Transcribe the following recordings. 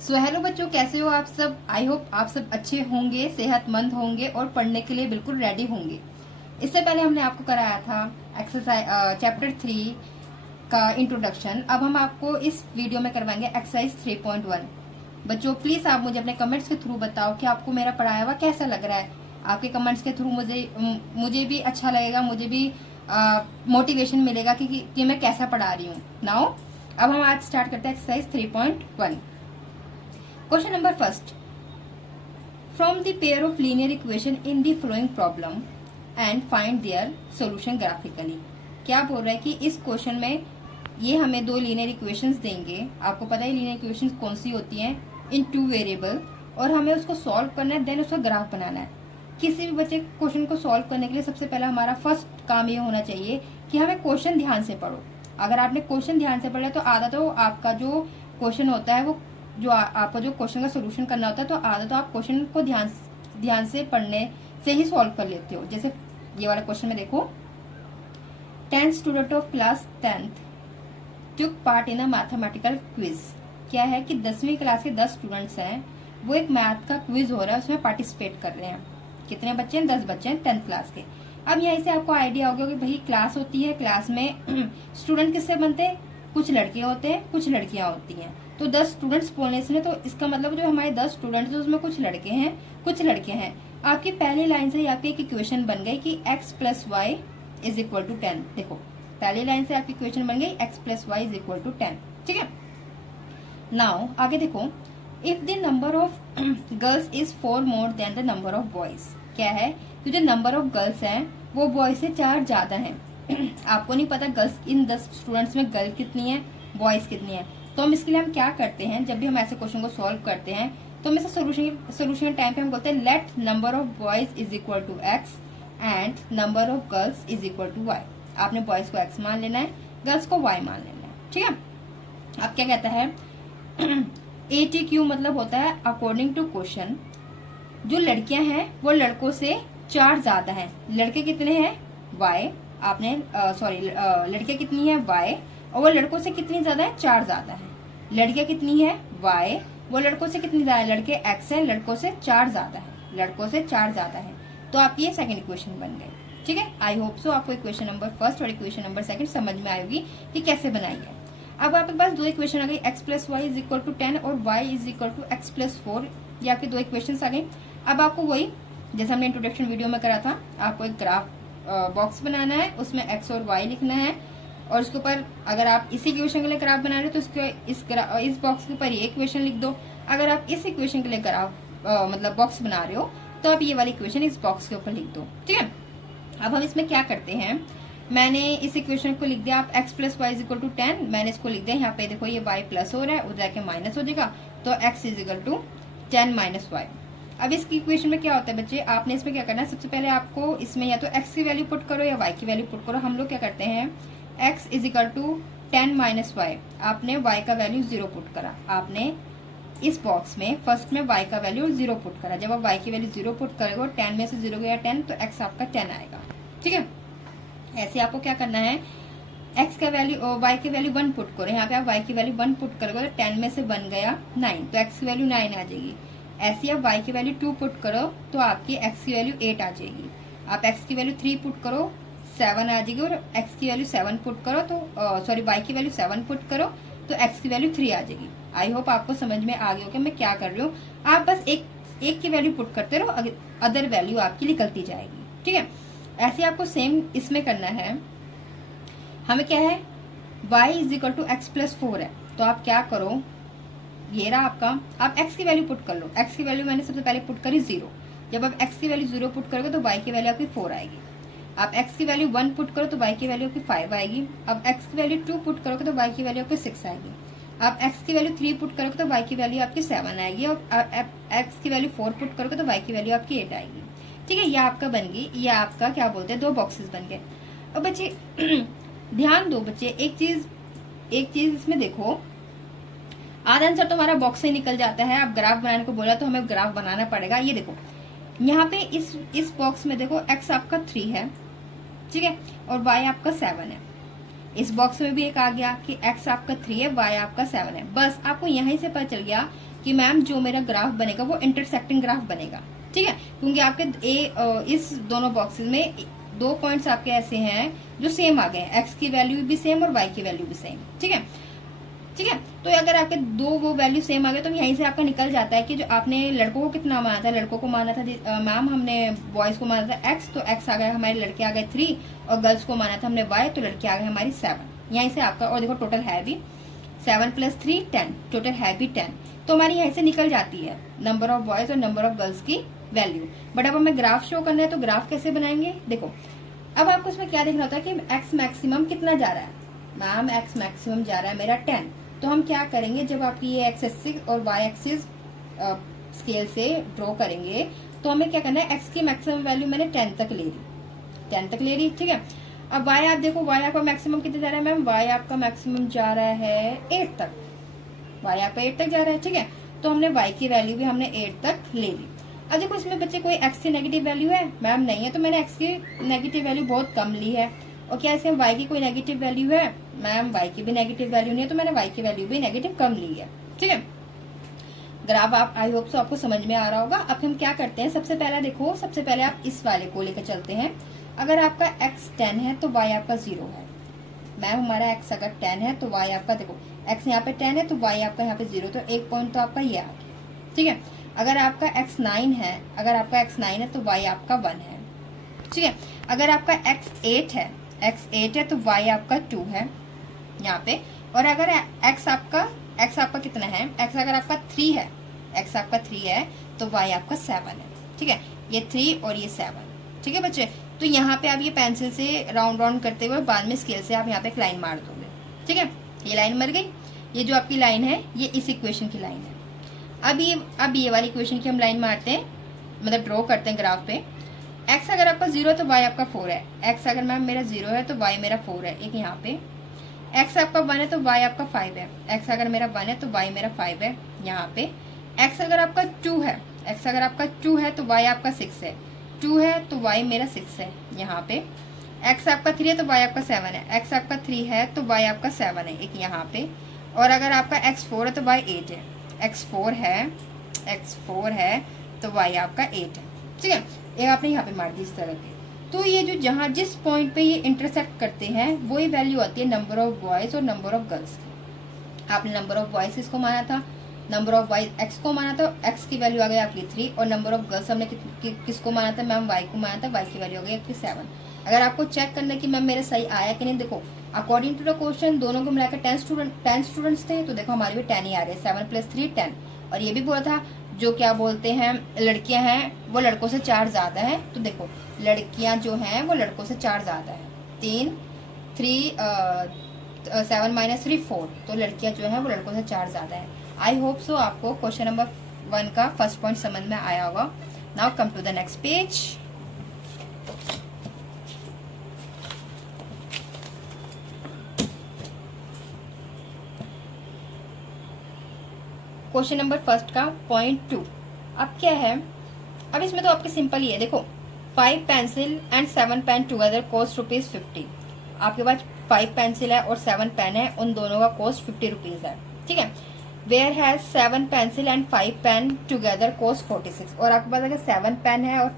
So hello बच्चों, कैसे हो आप सब। आई होप आप सब अच्छे होंगे, सेहतमंद होंगे और पढ़ने के लिए बिल्कुल रेडी होंगे। इससे पहले हमने आपको कराया था एक्सरसाइज चैप्टर 3 का इंट्रोडक्शन। अब हम आपको इस वीडियो में करवाएंगे एक्सरसाइज 3.1। बच्चों प्लीज आप मुझे अपने कमेंट्स के थ्रू बताओ कि आपको मेरा पढ़ाया हुआ कैसा लग रहा है। आपके कमेंट्स के थ्रू मुझे भी अच्छा लगेगा, मुझे भी मोटिवेशन मिलेगा कि मैं कैसा पढ़ा रही हूँ। नाउ अब हम आज स्टार्ट करते हैं exercise 3.1। Question number first. From the pair of linear equation in the following problem and find their solution graphically. क्या बोल रहा है कि इस क्वेश्चन में ये हमें दो लीनियर इक्वेशंस देंगे। आपको पता है लीनियर इक्वेशंस कौन सी होती हैं, इन टू वेरिएबल, और हमें उसको सॉल्व करना है, देन उसका ग्राफ बनाना है। किसी भी बच्चे क्वेश्चन को सॉल्व करने के लिए सबसे पहला हमारा फर्स्ट काम ये होना चाहिए कि हमें क्वेश्चन ध्यान से पढ़ो। अगर आपने क्वेश्चन ध्यान से पढ़ा तो आधा तो आपका जो क्वेश्चन होता है वो जो आपको जो क्वेश्चन का सोल्यूशन करना होता है तो आधा तो आप क्वेश्चन को ध्यान से पढ़ने से ही सॉल्व कर लेते हो। जैसे ये वाला क्वेश्चन में देखो, 10 student of class 10th took part in a mathematical quiz. क्या है कि 10वीं क्लास के 10 स्टूडेंट्स हैं, वो एक मैथ का क्विज हो रहा है, उसमें पार्टिसिपेट कर रहे हैं। कितने बच्चे हैं? 10 बच्चे हैं 10th क्लास के। अब यहीं से आपको आइडिया हो गया कि भाई क्लास होती है, क्लास में स्टूडेंट किससे बनते हैं? कुछ लड़के होते हैं, कुछ लड़कियां होती हैं। तो 10 स्टूडेंट्स बोलने से तो इसका मतलब जो हमारे 10 स्टूडेंट्स हैं उसमें कुछ लड़के हैं, कुछ लड़कियां हैं। आपकी पहली लाइन से ही आपकी एक इक्वेशन बन गई कि x + y = 10। देखो पहली लाइन से आपकी इक्वेशन बन गई x + y = 10। ठीक है। नाउ आगे देखो, if the number of girls is 4 more than the number of boys. क्या है कि जो नंबर ऑफ गर्ल्स हैं वो बॉयज से 4 ज्यादा है। आपको नहीं पता गर्ल्स, इन 10 स्टूडेंट्स में गर्ल कितनी है, बॉयज कितनी है। तो हम इसके लिए हम क्या करते हैं, जब भी हम ऐसे क्वेश्चन को सॉल्व करते हैं तो हम इसे सोल्यूशन के टाइम पे हम बोलते हैं let number of boys = x and number of girls = y। आपने बॉयज को x मान लेना है, गर्ल्स को y मान लेना है। ठीक है। अब क्या कहता है ATQ मतलब होता है अकॉर्डिंग टू क्वेश्चन। जो लड़कियां हैं वो लड़कों से 4 ज्यादा हैं। लड़के कितने हैं? y। आपने लड़कियां कितनी है? y। और वो लड़कों से कितनी ज्यादा है? 4 ज्यादा है। लड़कियां कितनी है? y। वो लड़कों से कितनी ज्यादा है? लड़के x है, लड़कों से 4 ज्यादा है, लड़कों से 4 ज्यादा है। तो आपकी ये सेकंड इक्वेशन बन गई। ठीक है। आई होप सो आपको इक्वेशन नंबर फर्स्ट और इक्वेशन नंबर सेकंड समझ में आएगी कि कैसे बनाई है। अब आपके पास दो इक्वेशन आ गई, x + y = 10 और y = x + 4। ये आपकी दो इक्वेशन आ गई। अब आपको वही जैसे हमने इंट्रोडक्शन वीडियो में करा था, आपको एक ग्राफ बॉक्स बनाना है, उसमें x और y लिखना है, और उसके ऊपर अगर आप इसी इक्वेशन के लिए ग्राफ बना रहे हो तो इस बॉक्स के ऊपर ये इक्वेशन लिख दो। अगर आप इस इक्वेशन के लिए ग्राफ मतलब बॉक्स बना रहे हो तो आप ये वाली इक्वेशन इस बॉक्स के ऊपर लिख दो। ठीक है। अब हम इसमें क्या करते हैं, मैंने इस इक्वेशन को लिख दिया, आप x + y = 10, मैंने इसको लिख दिया। यहाँ पे देखो ये y प्लस हो रहा है, उधर जाके माइनस हो जाएगा, तो x = 10 - y। अब इसकी इक्वेशन में क्या होता है बच्चे, आपने इसमें क्या करना है, सबसे पहले आपको इसमें या तो x की वैल्यू पुट करो या y की वैल्यू पुट करो। हम लोग क्या करते हैं, x = 10 - y, आपने y का वैल्यू 0 पुट करा। आपने इस बॉक्स में फर्स्ट में y का वैल्यू 0 पुट करा। जब आप y की वैल्यू 0 पुट करोगे, 10 में से 0 गया 10, तो x आपका 10 आएगा। ठीक है। ऐसे आपको क्या करना है, x का वैल्यू y की वैल्यू 1 पुट करो। यहाँ पे आप y की वैल्यू 1 पुट करोगे, 10 में से 1 गया 9, तो x की वैल्यू 9 आ जाएगी। ऐसे आप y की वैल्यू 2 पुट करो तो आपकी x की वैल्यू 8 आ जाएगी। आप x की वैल्यू 3 पुट करो, 7 आ जाएगी, और x की वैल्यू 7 पुट करो तो y की वैल्यू 7 पुट करो तो x की वैल्यू 3 आ जाएगी। आई होप आपको समझ में आ गया होगा मैं क्या कर रही हूँ। आप बस एक की वैल्यू पुट करते रहो, अदर वैल्यू आपकी निकलती जाएगी। ठीक है। ऐसे आपको सेम इसमें करना है। हमें क्या है, y = x + 4 है, तो आप क्या करो, ये रहा आपका, आप x की वैल्यू पुट कर लो। x की वैल्यू मैंने सबसे पहले पुट करी 0। जब आप x की वैल्यू 0 पुट करोगे तो y की वैल्यू आपकी 4 आएगी। आप x की वैल्यू 1 पुट करो तो y की वैल्यू आपकी 5 आएगी। अब x की वैल्यू 2 पुट करोगे तो y की वैल्यू आपकी 6 आएगी। आप x की वैल्यू 3 पुट करोगे तो y की वैल्यू आपकी 7 आएगी, और x की वैल्यू 4 पुट करोगे तो y की वैल्यू आपकी 8 आएगी। ठीक है। ये आपका बन गई, ये आपका क्या बोलते हैं, दो बॉक्सेस बन गए। अब बच्चे ध्यान दो बच्चे, एक चीज इसमें देखो, आधा आंसर तो हमारा बॉक्स से निकल जाता है। आप ग्राफ बनाने को बोला तो हमें ग्राफ बनाना पड़ेगा। ये देखो यहाँ पे इस बॉक्स में देखो x आपका 3 है, ठीक है, और y आपका 7 है। इस बॉक्स में भी एक आ गया कि x आपका 3 है, y आपका 7 है। बस आपको यहीं से पता चल गया कि मैम जो मेरा ग्राफ बनेगा वो इंटरसेक्टिंग ग्राफ बनेगा, ठीक है, क्योंकि आपके इस दोनों बॉक्सेस में 2 पॉइंट्स आपके ऐसे हैं जो सेम आ गए, एक्स की वैल्यू भी सेम और वाई की वैल्यू भी सेम, ठीक है, ठीक है। तो अगर आपके दो वो वैल्यू सेम आ गए तो यहीं से आपका निकल जाता है कि जो आपने लड़कों को कितना माना था, लड़कों को माना था मैम हमने बॉयज को माना था एक्स, तो एक्स आ गए हमारे लड़के आ गए 3, और गर्ल्स को माना था हमने वाई, तो लड़के आ गए हमारी 7। यहीं से आपका, और देखो टोटल है भी 7 + 3 10, टोटल है भी 10, तो हमारी यहीं से निकल जाती है नंबर ऑफ बॉयज और नंबर ऑफ गर्ल्स की वैल्यू। बट अब हमें ग्राफ शो करना है, तो ग्राफ कैसे बनाएंगे, देखो अब आपको इसमें क्या देखना होता है कि एक्स मैक्सिमम कितना जा रहा है, मैम एक्स मैक्सिमम जा रहा है मेरा 10, तो हम क्या करेंगे, जब आपकी ये एक्स एक्सिस और वाई एक्सिस स्केल से ड्रॉ करेंगे तो हमें क्या करना है, एक्स की मैक्सिमम वैल्यू मैंने 10 तक ले ली, 10 तक ले ली, ठीक है। अब वाई आप देखो, वाई आपका मैक्सिमम कितना जा रहा है मैम, वाई आपका मैक्सिमम जा रहा है 8 तक, वाई आपका 8 तक जा रहा है, ठीक है, तो हमने वाई की वैल्यू भी हमने 8 तक ले ली। अब देखो इसमें बच्चे कोई एक्स की नेगेटिव वैल्यू है, मैम नहीं है, तो मैंने एक्स की नेगेटिव वैल्यू बहुत कम ली है। और क्या इसमें वाई की कोई नेगेटिव वैल्यू है, मैम वाई की भी नेगेटिव वैल्यू नहीं है, तो मैंने वाई की वैल्यू भी नेगेटिव कम ली है, ठीक है। ग्राफ आप आई होप सो आपको समझ में आ रहा होगा। अब हम क्या करते हैं, सबसे पहले देखो, सबसे पहले आप इस वाले को लेकर चलते हैं। अगर आपका x 10 है तो y आपका 0 है, मैम हमारा x अगर 10 है तो y आपका, देखो x यहाँ पे 10 है तो y आपका यहाँ पे 0, तो एक पॉइंट तो आपका ये आ गया, ठीक है। अगर आपका x 9 है, अगर आपका x 9 है तो y आपका 1 है, ठीक है। अगर आपका x 8 है, x 8 है तो y आपका 2 है यहाँ पे। और अगर x आपका कितना है, x अगर आपका 3 है, x आपका 3 है तो y आपका 7 है, ठीक है, ये 3 और ये 7, ठीक है बच्चे। तो यहाँ पे आप ये पेंसिल से राउंड राउंड करते हुए बाद में स्केल से आप यहाँ पे एक लाइन मार दोगे, ठीक है, ये लाइन मर गई। ये जो आपकी लाइन है ये इस इक्वेशन की लाइन है। अब ये वाली इक्वेशन की हम लाइन मारते हैं, मतलब ड्रॉ करते हैं ग्राफ पे। x अगर आपका 0 है तो y आपका 4 है, x अगर मैम मेरा 0 है तो y मेरा 4 है, एक यहाँ पे। x आपका 1 है तो y आपका 5 है, x अगर मेरा 1 है तो y मेरा 5 है यहाँ पे। x अगर आपका 2 है, x अगर आपका 2 है तो y आपका 6 है, 2 है तो y मेरा 6 है यहाँ पे। x आपका 3 है तो y आपका 7 है, x आपका 3 है तो y आपका 7 है, एक यहाँ पे। और अगर आपका x 4 है तो y 8 है, x 4 है तो y आपका 8 है, ठीक है। एक आपने यहाँ पे मार दी इस तरह के। तो ये जो जहाँ जिस पॉइंट पे ये इंटरसेक्ट करते हैं वही वैल्यू आती है नंबर ऑफ बॉयज और नंबर ऑफ गर्ल्स की। आपने नंबर ऑफ बॉयज इसको माना था, नंबर ऑफ वाई एक्स को माना था, एक्स की वैल्यू आ गई आपकी 3, और नंबर ऑफ गर्ल्स हमने किसको माना था, मैम वाई को माना था, वाई की वैल्यू आ गई आपकी 7। अगर आपको चेक करना है कि मैम मेरा सही आया कि नहीं, देखो अकॉर्डिंग टू द क्वेश्चन दोनों को मिलाकर 10 स्टूडेंट्स थे, तो देखो हमारे भी 10 ही आ रहे हैं, 7 + 3 10। और ये भी बोला था जो क्या बोलते हैं लड़कियां हैं वो लड़कों से 4 ज्यादा है, तो देखो लड़कियां जो हैं वो लड़कों से 4 ज्यादा है, 7 - 3 4, तो लड़कियां जो है वो लड़कों से 4 ज्यादा है। आई होप सो आपको क्वेश्चन नंबर 1 का फर्स्ट पॉइंट समझ में आया होगा। Now come to the next page. Question number first का पॉइंट 2 अब क्या है, अब इसमें तो आपके सिंपल ही है, देखो 5 pencil and 7 pen together cost ₹50। आपके पास 5 पेंसिल है और 7 पेन है, उन दोनों का कॉस्ट ₹50 है, ठीक है। Where has 7 pencil and 5 pen together cost 46। और आपके पास अगर 7 पेन है और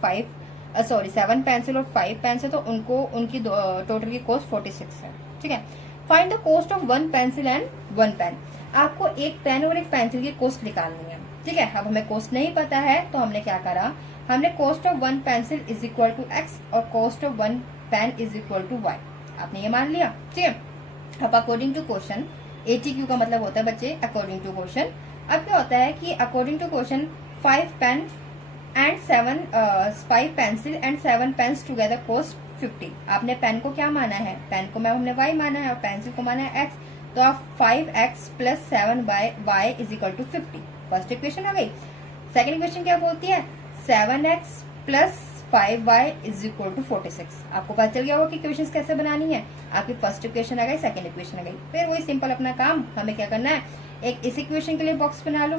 7 पेंसिल और 5 पेन है तो उनकी टोटल की कॉस्ट 46 है, ठीक है। Find the cost of 1 pencil and 1 pen. आपको एक पेन और एक पेंसिल की कॉस्ट निकालनी है, ठीक है। अब हमें कॉस्ट नहीं पता है तो हमने क्या करा, हमने cost of 1 pencil is equal to X और cost of 1 pen is equal to Y, आपने ये मान लिया, ठीक है। अब अकॉर्डिंग टू क्वेश्चन, ATQ का मतलब होता है बच्चे अकॉर्डिंग टू क्वेश्चन। अब क्या होता है कि according to question 5 pen and 5 pencil and 7 pens together cost 50। आपने पेन को क्या माना है, पेन को मैम हमने y माना है और पेंसिल को माना है x, तो आप 5x + 7y is equal to 50। First equation आ गई। सेकंड इक्वेशन क्या बोलती है, 7x + 5y is equal to 46। आपको पता चल गया होगा कि इक्वेशंस कैसे बनानी है। आपकी फर्स्ट इक्वेशन आ गई, सेकंड इक्वेशन आ गई, फिर वही सिंपल अपना काम हमें क्या करना है, एक इस इक्वेशन के लिए बॉक्स बना लो,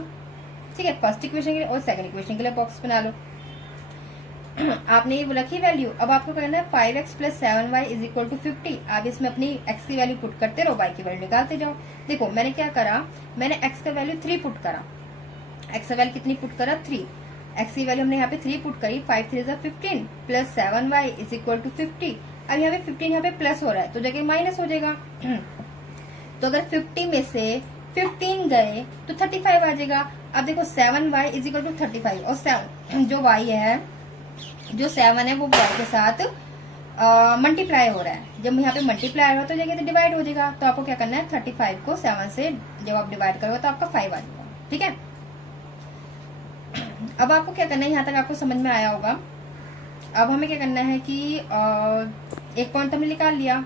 ठीक है, फर्स्ट इक्वेशन के लिए, और सेकंड इक्वेशन के लिए बॉक्स बना लो। आपने ये रखी वैल्यू, अब आपको करना है 5x + 7y is equal to 50। आप इसमें अपनी x की वैल्यू पुट करते रहो, y की वैल्यू निकालते जाओ। देखो मैंने क्या करा, मैंने x का वैल्यू 3 पुट करा, एक्स की वैल्यू कितनी पुट करा 3, एक्स की वैल्यू हमने यहाँ पे 3 पुट करी, 5 3 = 15 plus 7y is equal to 50। अब यहाँ पे 15 यहाँ पे प्लस हो रहा है तो जगह माइनस हो जाएगा। तो अगर 50 में से 15 गए तो 35 आ जाएगा। अब देखो 7y इज इक्वल टू 35 और 7 जो y है, जो 7 है वो y के साथ मल्टीप्लाई हो रहा है। जब यहाँ पे मल्टीप्लाई हो तो जगह तो डिवाइड हो जाएगा। तो आपको क्या करना है 35 को 7 से जब आप डिवाइड करोगे तो आपका 5 आ जाएगा। ठीक है, अब आपको क्या करना है, यहाँ तक आपको समझ में आया होगा। अब हमें क्या करना है कि एक पॉइंट हमने निकाल लिया।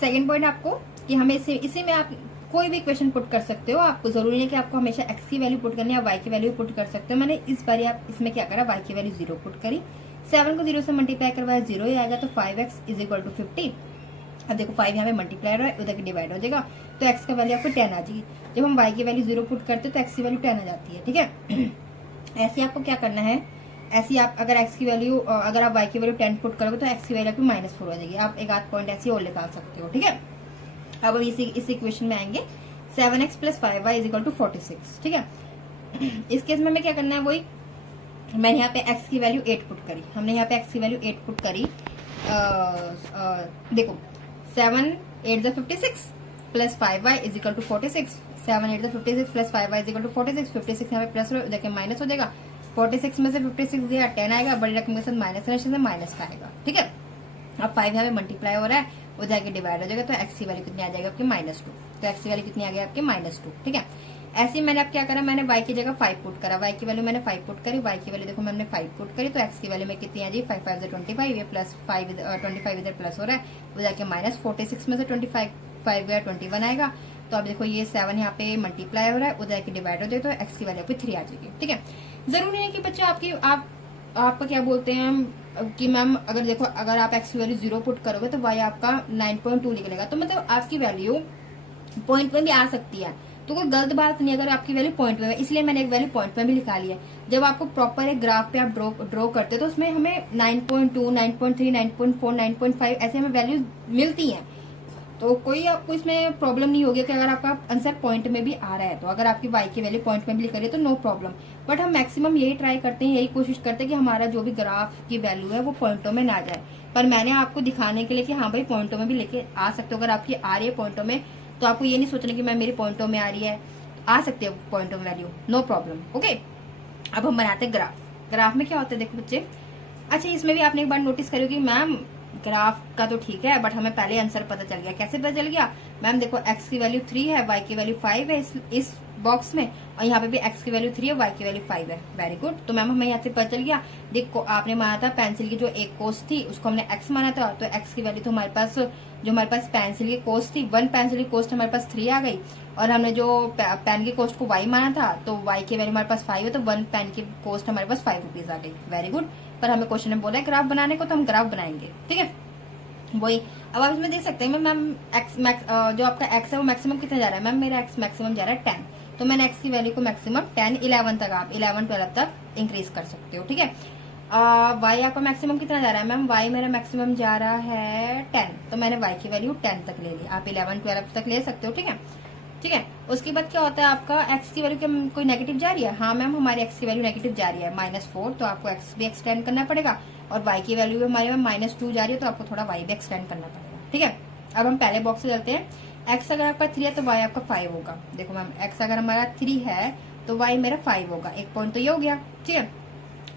सेकंड पॉइंट आपको कि हमें इसी में आप कोई भी क्वेश्चन पुट कर सकते हो। आपको जरूरी है कि आपको हमेशा एक्स की वैल्यू पुट करनी है, वाई की वैल्यू पुट कर सकते हो। मैंने इस बार आप इसमें क्या करा, वाई की वैल्यू 0 पुट करी, 7 को 0 से मल्टीप्लाई करवाया 0 ही आएगा तो 5x इज इक्वल टू 50। अब देखो 5 यहाँ पे मल्टीप्लाई हो रहा है, उधर की डिवाइड हो जाएगा तो x का वैल्यू आपको 10 आ जाएगी। जब हम y की वैल्यू 0 पुट करते हैं तो x की वैल्यू 10 आ जाती है। ठीक है, ऐसे आपको क्या करना है, ऐसी आप अगर x की वैल्यू अगर आप y की वैल्यू 10 पुट करोगे तो x की वैल्यू आपकी -4 आ जाएगी। आप एक आध पॉइंट ऐसे और निकाल सकते हो। ठीक है, अब इस इक्वेशन में आएंगे 7x + 5y is equal to 46। ठीक है, इस केस में हमें क्या करना है, वही मैंने यहाँ पे x की वैल्यू 8 पुट करी। हमने यहाँ पे x की वैल्यू 8 पुट करी। देखो 7 8 = 56 plus 5y is equal to 46। 7 8 = 56 plus 5y is equal to 46। 56 यहाँ पे प्लस देखिए माइनस हो जाएगा। 46 में से 56 दिया 10 आएगा, बड़ी रकम के साथ माइनस रहने से माइनस का आएगा। ठीक है, अब 5 यहाँ पे मल्टीप्लाई हो रहा है, वो जाके डिवाइड हो जाएगा तो x की वैल्यू कितनी आ जाएगी आपकी -2। तो x की वैल्यू कितनी आ गई आपकी -2। ठीक है, ऐसे मैंने अब क्या करा, मैंने y की जगह 5 पुट करा। y की वैल्यू मैंने 5 पुट करी, y की वैल्यू देखो मैंने 5 पुट करी तो x की वैल्यू में कितनी आ जाएगी 5 5 = 25, ये प्लस 25 इधर प्लस हो रहा है, वो जाके -46 में से 5 गया 21 आएगा। तो अब देखो ये 7 यहाँ पे मल्टीप्लाई हो रहा है, उधर की डिवाइड हो जाएगा तो x की वैल्यू आपकी 3 आ जाएगी। ठीक है, जरूरी है कि बच्चे आपका क्या बोलते हैं कि मैम अगर देखो अगर आप x की वैल्यू 0 पुट करोगे तो y आपका 9.2 निकलेगा। तो मतलब आपकी वैल्यू पॉइंट में भी आ सकती है, तो कोई गलत बात नहीं अगर आपकी वैल्यू पॉइंट में है। इसलिए मैंने एक वैल्यू पॉइंट में भी निकाली है। जब आपको प्रॉपर एक ग्राफ पे आप ड्रॉ करते हो तो उसमें हमें 9.2 9.3 9.4 9.5 ऐसे हमें वैल्यूज मिलती हैं। तो कोई आपको इसमें प्रॉब्लम नहीं होगी कि अगर आपका आंसर पॉइंट में भी आ रहा है। तो अगर आपकी वाई की वैल्यू पॉइंट में भी लिख रही है तो नो प्रॉब्लम। बट हम मैक्सिमम यही ट्राई करते हैं, यही कोशिश करते हैं कि हमारा जो भी ग्राफ की वैल्यू है वो पॉइंटों में ना जाए। पर मैंने आपको दिखाने के लिए कि हाँ भाई पॉइंटों में भी लेके आ सकते हो। अगर आपकी आ रही है पॉइंटों में तो आपको ये नहीं सोचना कि मैम मेरी पॉइंटों में आ रही है, आ सकते हो पॉइंटों में वैल्यू, नो प्रॉब्लम। ओके, अब हम बनाते हैं ग्राफ। ग्राफ में क्या होता है देखो बच्चे, अच्छा इसमें भी आपने एक बार नोटिस करो कि मैम ग्राफ का तो ठीक है बट हमें पहले आंसर पता चल गया। कैसे पता चल गया मैम, देखो x की वैल्यू 3 है, y की वैल्यू 5 है इस बॉक्स में, और यहाँ पे भी x की वैल्यू 3 है, y की वैल्यू 5 है। वेरी गुड, तो मैम हमें यहाँ से पता चल गया। देखो आपने माना था पेंसिल की जो एक कोस थी उसको हमने x माना था, तो x की वैल्यू तो हमारे पास पेंसिल की कोस्ट थी 1 पेंसिल की कोस्ट हमारे पास 3 आ गई, और हमने जो पेन की कोस्ट को y माना था तो y की वैल्यू हमारे पास 5 है, तो 1 पेन की कोस्ट हमारे पास 5 रुपीज आ गई। वेरी गुड, पर हमें क्वेश्चन में बोला है ग्राफ बनाने को, तो हम ग्राफ बनाएंगे। ठीक है, वही अब आप इसमें देख सकते हैं मैम एक्स जो आपका x है वो मैक्सिमम कितना जा रहा है, मैम मेरा x मैक्सिमम जा रहा है 10। तो मैंने x की वैल्यू को मैक्सिमम 10 11 तक आप 11 12 तक इंक्रीज कर सकते हो। ठीक है, y आपका मैक्सिमम कितना जा रहा है, मैम y मेरा मैक्सिमम जा रहा है 10, तो मैंने y की वैल्यू 10 तक ले ली। आप 11 12 तक ले सकते हो। ठीक है, ठीक है, उसके बाद क्या होता है आपका x की वैल्यू कोई नेगेटिव जा रही है, हाँ मैम हमारी x की वैल्यू नेगेटिव जा रही है -4, तो आपको x भी एक्सटेंड करना पड़ेगा, और y की वैल्यू भी हमारे में -2 जा रही है तो आपको थोड़ा y भी एक्सटेंड करना पड़ेगा। ठीक है, अब हम पहले बॉक्स से चलते हैं। x अगर आपका 3 है तो y आपका 5 होगा। देखो मैम x अगर हमारा 3 है तो y मेरा 5 होगा, एक पॉइंट तो ये हो गया। ठीक है,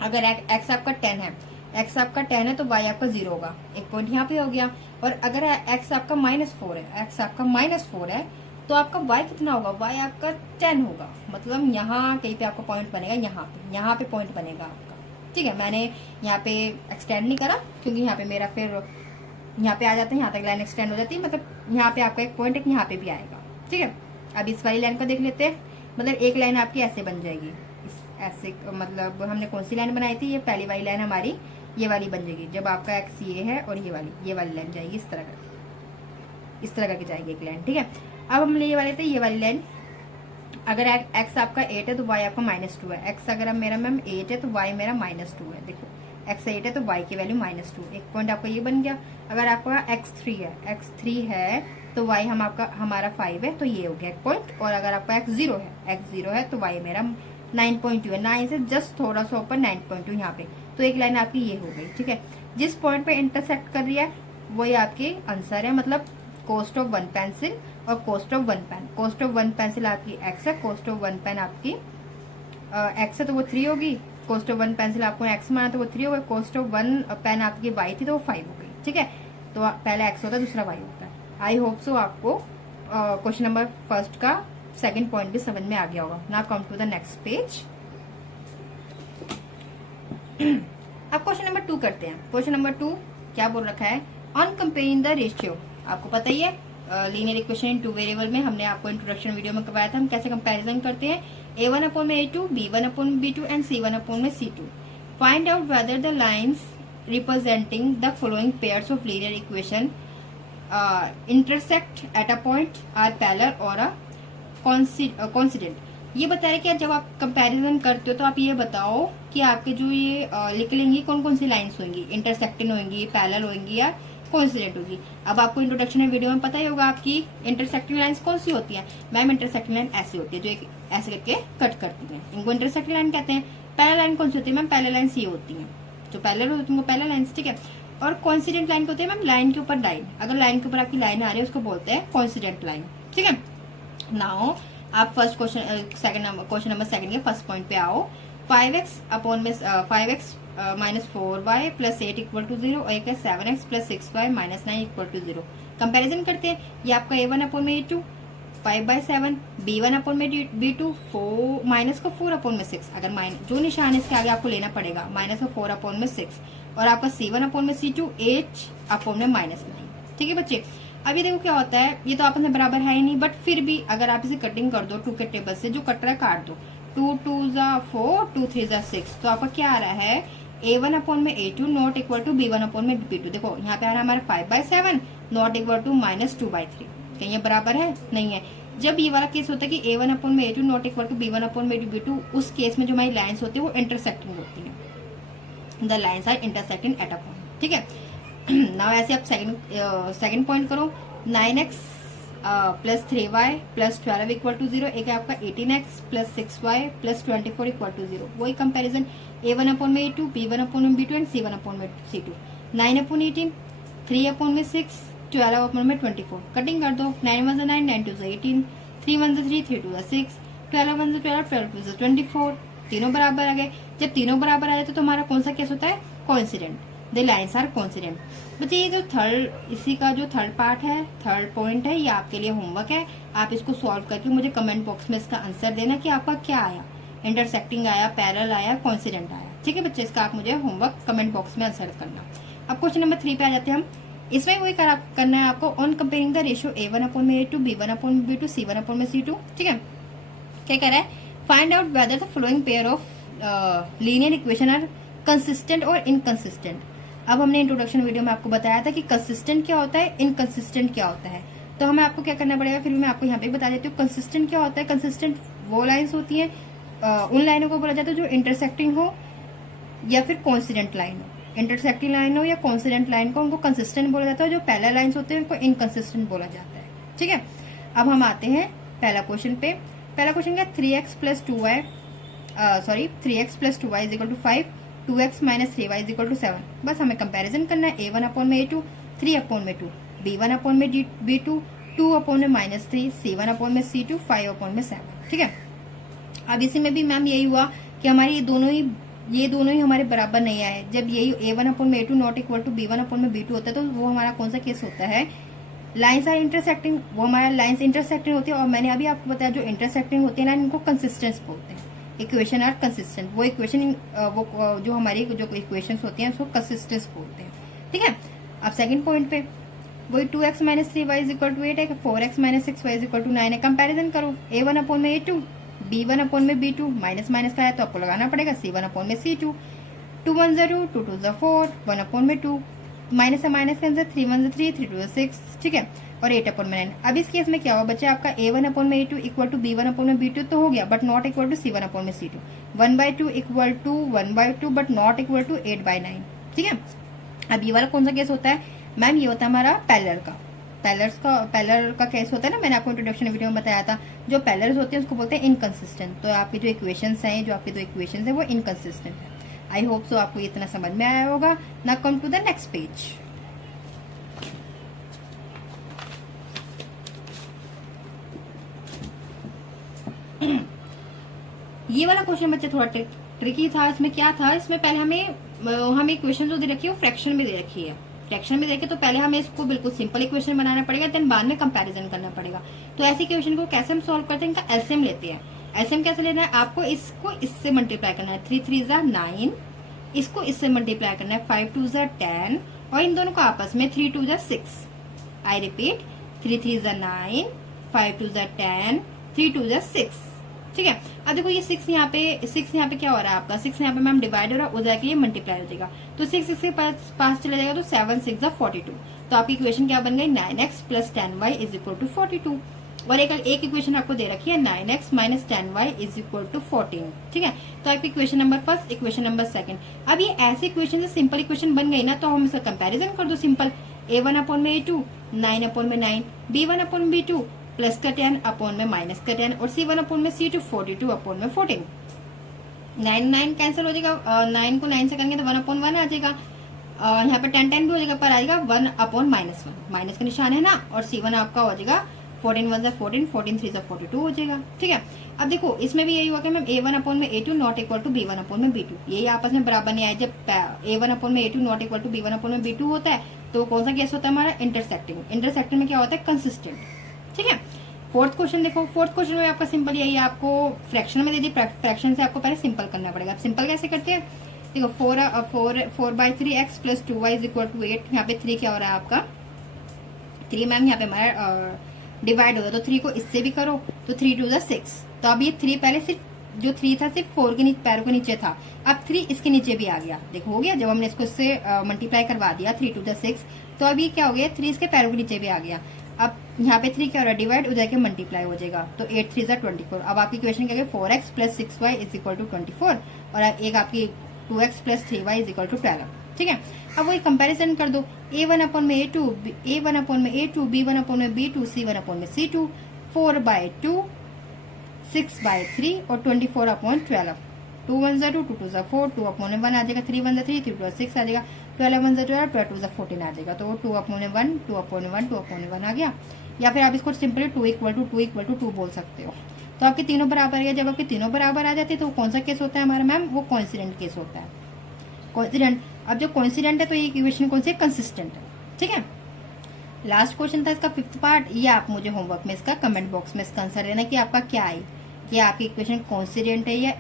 अगर x आपका 10 है, x आपका 10 है तो y आपका 0 होगा, एक पॉइंट यहाँ पे हो गया। और अगर x आपका -4 है, x आपका -4 है तो आपका y कितना होगा, y आपका 10 होगा। मतलब यहाँ कहीं पे आपका पॉइंट बनेगा, यहाँ पे पॉइंट बनेगा आपका। ठीक है, मैंने यहाँ पे एक्सटेंड नहीं करा क्योंकि यहाँ पे मेरा फिर यहाँ पे आ जाता है, यहाँ तक लाइन एक्सटेंड हो जाती है, मतलब यहाँ पे आपका एक पॉइंट है यहाँ पे भी आएगा। ठीक है, अब इस वाली लाइन को देख लेते हैं। मतलब एक लाइन आपकी ऐसे बन जाएगी, ऐसे मतलब हमने कौन सी लाइन बनाई थी, ये पहली वाली लाइन हमारी ये वाली बन जाएगी। जब आपका एक्स ये है और ये वाली लाइन जाएगी इस तरह करके जाएगी एक लाइन। ठीक है, अब हमने ये वाले थे, ये वाली लाइन अगर x आपका 8 है तो y आपका -2 है। x अगर मेरा मैम 8 है तो y मेरा -2 है। देखो x 8 है तो y की वैल्यू -2, एक पॉइंट आपका ये बन गया। अगर आपका x 3 है तो तो y हमारा 5 है, तो ये हो गया 1 पॉइंट। और अगर आपका x 0 है तो y मेरा 9.2 है। 9 से जस्ट थोड़ा सा ऊपर 9.2 यहाँ पे, तो एक लाइन आपकी ये हो गई। ठीक है, जिस पॉइंट पे इंटरसेक्ट कर रही है वही आपकी आंसर है, मतलब कॉस्ट ऑफ 1 पेंसिल और cost of 1 pen. Cost of 1 pencil आपकी x है, कॉस्ट ऑफ 1 पेन आपकी x है तो वो 3 होगी। कॉस्ट ऑफ 1 पेंसिल आपको x माना तो वो 3 होगा। कॉस्ट ऑफ 1 पेन आपकी y थी तो वो 5 हो गई। ठीक है, तो पहला x होता है, दूसरा y होता है। आई होप सो आपको क्वेश्चन नंबर फर्स्ट का सेकंड पॉइंट भी समझ में आ गया होगा। Now come to the next page. अब क्वेश्चन नंबर 2 करते हैं। क्वेश्चन नंबर 2 क्या बोल रखा है, ऑन कंपेयरिंग द रेशियो। आपको पता ही है लीनियर इक्वेशन इन 2 वेरिएबल में हमने आपको इंट्रोडक्शन वीडियो में करवाया था हम कैसे कंपैरिजन करते हैं। a1 अपॉन में a2, b1 अपॉन में b2 एंड c1 अपॉन में c2। Find out whether the lines representing the following pairs of linear equation intersect at a point are parallel और अ कोइंसिडेंट। ये बता रहे कि जब आप कंपैरिजन करते हो तो आप ये बताओ कि आपके जो ये लिख लेंगी कौन कौन सी लाइन्स होंगी, इंटरसेक्टिंग होंगी, पैरेलल होंगी या कोइंसिडेंट होगी। अब आपको इंट्रोडक्शन वीडियो में पता ही होगा आपकी इंटरसेक्टिंग लाइन्स कौन सी होती है। मैम इंटरसेक्टिंग लाइन ऐसी होती है जो एक ऐसे करके कट करती है, इनको इंटरसेक्टिंग लाइन कहते हैं। पैरेलल लाइन कौन सी होती है मैम, पैरेलल लाइन ये होती है जो पैरेलल होती है पैरेलल लाइन। ठीक है, और कोइंसिडेंट लाइन होती है मैम लाइन के ऊपर लाइन, अगर लाइन के ऊपर आपकी लाइन आ रही है उसको बोलते हैं कोइंसिडेंट लाइन। ठीक है, नाउ आप फर्स्ट क्वेश्चन नंबर सेकंड के फर्स्ट पॉइंट पे आओ। 5x अपॉन में 5x minus 4y plus 8 equal to 0 और एक है 7x plus 6y minus 9 equal to 0। Comparison करते हैं, ये आपका a1 अपॉन में a2 5/7, b1 अपॉन में b2 4 माइनस का 4 अपॉन में 6। अगर माइनस जो निशान इसके आगे आपको लेना पड़ेगा, माइनस का 4 अपॉन में 6 और आपका c1 अपॉन में c2 8 अपॉन में माइनस 9। ठीक है बच्चे, अभी देखो क्या होता है, ये तो आपस में बराबर है ही नहीं, बट फिर भी अगर आप इसे कटिंग कर दो 2 के टेबल से, जो कट रहा है काट दो, 2 2 4 2 3 6, तो आपका क्या आ रहा है a1 अपॉन में a2 not equal to b1 upon में b2। देखो यहाँ पे आ रहा है हमारा 5/7 नॉट इक्वल टू माइनस 2/3। कहीं ये बराबर है नहीं है। जब ये वाला केस होता है कि a1 अपॉन में a2 not equal to b1 upon में b2, उस केस में जो हमारी लाइन्स होती है वो इंटरसेक्टिंग होती है। The lines are intersecting at a point. ठीक है, नाउ ऐसे आप सेकंड पॉइंट करो। 9x plus 3y plus 12 equal to 0, एक है आपका 18x plus 6y plus 24 equal to 0। वही कंपैरिजन a1 अपॉन में a2, b1 अपॉन में b2 एंड c1 अपॉन में c2। 9 अपॉन 18, 3 अपॉन में 6, 12 अपॉन में 24। कटिंग कर दो, 9 1 9, 9 2 18, 3 1 3, 3 2 6, 12 1 12, 12 2 24। तीनों बराबर आ गए। जब तीनों बराबर आ जाए तो हमारा कौन सा केस होता है, coincident. The lines are coincident. बच्चे ये जो इसी का जो थर्ड पार्ट है, थर्ड पॉइंट है, ये आपके लिए होमवर्क है। आप इसको सॉल्व करके मुझे कमेंट बॉक्स में इसका आंसर देना कि आपका क्या आया, इंटरसेक्टिंग आया, पैरेलल आया, कोइंसिडेंट आया। ठीक है बच्चे, इसका आप मुझे होमवर्क कमेंट बॉक्स में आंसर करना। अब क्वेश्चन नंबर 3 पे आ जाते हैं हम। इसमें वही करना है आपको, on comparing the ratio a1 upon में a2, b1 अपॉन में b2, c1 अपॉन में c2। ठीक है, क्या कह रहा है, find out whether the following pair of linear equation are consistent और इनकंसिस्टेंट। अब हमने इंट्रोडक्शन वीडियो में आपको बताया था कि कंसिस्टेंट क्या होता है, इनकंसिस्टेंट क्या होता है। तो हमें आपको क्या करना पड़ेगा, फिर मैं आपको यहाँ पे बता देती हूँ। कंसिस्टेंट क्या होता है, कंसिस्टेंट वो लाइन्स होती हैं, उन लाइनों को बोला जाता है जो इंटरसेक्टिंग हो या फिर कोइंसिडेंट लाइन हो। इंटरसेक्टिंग लाइन हो या कोइंसिडेंट लाइन को उनको कंसिस्टेंट बोला जाता है। जो पैरेलल लाइन्स होते हैं उनको इनकंसिस्टेंट बोला जाता है। ठीक है, अब हम आते हैं पहला क्वेश्चन पे। पहला क्वेश्चन क्या, 3x plus 2y is equal to 5, 2x minus 3y is equal to 7। बस हमें कंपैरिजन करना है, a1 अपॉन में a2, 3 अपॉन में 2, b1 अपॉन में b2, 2 अपॉन में माइनस 3, c1 अपॉन में c2, 5 अपॉन में 7। ठीक है, अब इसी में भी मैम यही हुआ कि हमारी ये दोनों ही हमारे बराबर नहीं आए। जब यही a1 अपॉन में a2 not equal to b1 upon में b2 होता है तो वो हमारा कौन सा केस होता है, लाइन्स आर इंटरसेक्टिंग। वो हमारा लाइन्स इंटरसेक्टिंग होती है। और मैंने अभी आपको बताया जो इंटरसेक्टिंग होती है लाइन, इनको कंसिस्टेंस बोलते हैं। इक्वेशन आर कंसिस्टेंट, वो इक्वेशन वो जो हमारी जो इक्वेशंस होती हैं उसको कंसिस्टेंस बोलते हैं। ठीक है, अब सेकंड पॉइंट पे वही 2x minus 3y is equal to 8 है, 4x minus 6y is equal to 9 है। कंपैरिजन करो, a1 अपॉन में a2, b1 अपॉन में b2, माइनस माइनस का है तो आपको लगाना पड़ेगा, c1 अपॉन में c2, 2 1 2, 2 2 4, 1 अपॉन में 2, माइनस से माइनस के आंसर 3 1 3, 3 2 6। ठीक है, और 8 अपॉन में 9। अब इस केस में क्या हुआ बच्चे, आपका a1 अपॉन में a2 equal to b1 upon में b2 तो हो गया, but not equal to c1 upon में c2। 1/2 equal to 1/2 but not equal to 8/9। ठीक है, अब ये वाला कौन सा केस होता है मैम, ये होता है हमारा पैरेलल का। पैरेलल का केस होता है ना, मैंने आपको इंट्रोडक्शन वीडियो में बताया था, जो पैरेलल होते हैं उसको बोलते हैं इनकंसिस्टेंट। तो आपकी जो इक्वेशंस हैं, जो आपकी दो इक्वेशंस है वो इनकंसिस्टेंट है। आई होप सो आपको इतना समझ में आया होगा। Now come to the next page. ये वाला क्वेश्चन बच्चे थोड़ा ट्रिकी था। इसमें क्या था, इसमें पहले हमें इक्वेशन जो दे रखी है वो फ्रैक्शन में दे रखी है। फ्रैक्शन में देखे तो पहले हमें इसको बिल्कुल सिंपल इक्वेशन बनाना पड़ेगा, देन बाद में कंपैरिजन करना पड़ेगा। तो ऐसी इक्वेशन को कैसे हम सॉल्व करते हैं, इनका एलसीएम लेते हैं। एलसीएम कैसे लेना है, आपको इसको इससे मल्टीप्लाई करना है, 3 3 ज़ा 9, इसको इससे मल्टीप्लाई करना है, 5 2 ज़ा 10, और इन दोनों को आपस में 3 2 ज़ा 6। आई रिपीट, 3 3 ज़ा 9, 5 2 ज़ा 10, 3 2 ज़ा 6। ठीक है, अब देखो ये 6 यहाँ पे क्या हो रहा है आपका, 6 यहाँ पे मैम डिवाइड हो रहा है, हो जाएगा ये मल्टीप्लाई हो जाएगा। तो 6 6 के पास चला जाएगा, तो 7 6 ज़ा 42। तो आपकी इक्वेशन क्या बन गई, 9x plus 10y is equal to 42। और एक इक्वेशन आपको दे रखी है 9x minus 10y is equal to 14। ठीक है, तो आपकी equation number first, equation number second. अब ये ऐसे इक्वेशन से सिंपल इक्वेशन बन गई ना, तो हम इसका कंपैरिजन कर दो सिंपल। a1 अपॉन में a2, 9 अपॉन में 9, b1 अपॉन में b2 प्लस का 10 अपॉन में माइनस का 10, और c1 अपॉन में c2, 42 अपॉन में 14। 9 9 कैंसिल हो जाएगा, 9 को 9 से करेंगे तो 1 अपॉन 1 आ जाएगा। यहाँ पे 10 10 भी हो जाएगा, पर आएगा 1 अपॉन माइनस 1, माइनस का निशान है ना। और c1 आपका हो जाएगा 14 1 ज़ा 14, 14 3 ज़ा 42 हो जाएगा। ठीक है, अब देखो इसमें भी यही हुआ कि मैम a1 अपॉन में a2 not equal to b1 upon में b2, यही आपस में बराबर नहीं आए। जब a1 अपॉन में a2 not equal to b1 upon में b2 होता है, तो कौन सा केस होता है हमारा, इंटरसेक्टिंग। इंटरसेक्टिंग में क्या होता है, कंसिस्टेंट। ठीक है, फोर्थ क्वेश्चन देखो, फोर्थ क्वेश्चन में आपका सिंपल यही है, आपको फ्रैक्शन में दे दी, फ्रैक्शन से आपको पहले सिंपल करना पड़ेगा। सिंपल कैसे करते हैं, देखो 4/3x plus 2y is equal to 8। यहाँ पे 3 क्या हो रहा है आपका, 3 मैम यहाँ पे हमारा डिवाइड हो गया, तो 3 को इससे भी करो, तो 3 2 ज़ा 6। तो अब ये 3 पहले सिर्फ जो 3 था सिर्फ 4 के पैरों के नीचे था, अब 3 इसके नीचे भी आ गया। देखो हो गया, जब हमने इसको इससे मल्टीप्लाई करवा दिया 3 2 ज़ा 6, तो अब ये क्या हो गया, 3 इसके पैरों के नीचे भी आ गया। अब यहाँ पे 3 क्या हो रहा है, डिवाइड हो जाएगा, मल्टीप्लाई हो जाएगा, तो 8 3 ज़ा 24। अब आपकी इक्वेशन क्या है, 4x plus 6y is equal to 24, और एक आपकी 2x plus 3y is equal to 12। ठीक है, अब वही कंपैरिजन कर दो, a1 अपॉन में a2, a1 अपॉन में a2, b1 अपॉन में b2, c1 अपॉन में c2, 4/2, 6/3 और 24 अपॉन 12। 2 1 ज़ा 2, 2 2 ज़ा 4, 2 अपॉन 1 आ जाएगा, 3 1 ज़ा 3, 3 2 ज़ा 6 आ जाएगा, 12 1 ज़ा 12, 12 2 ज़ा 14 आ जाएगा। तो 2 अपॉन 1, 2 अपॉन 1, 2 अपॉन 1 आ गया। या फिर आप इसको सिंपली 2 इक्वल टू 2 बोल सकते हो। तो आपके तीनों बराबर आ गया। जब आपके तीनों बराबर आ जाते हैं तो कौन सा केस होता है हमारा मैम, वो कोइंसिडेंट केस होता है। कोइंसिडेंट, अब जो कोइंसिडेंट है तो ये इक्वेशन कौन सी है, कंसिस्टेंट है। ठीक है, लास्ट क्वेश्चन था इसका 5th पार्ट। ये आप मुझे होमवर्क में इसका कमेंट बॉक्स में इसका आंसर देना कि आपका क्या है, कि आपकी इक्वेशन कोइंसिडेंट है या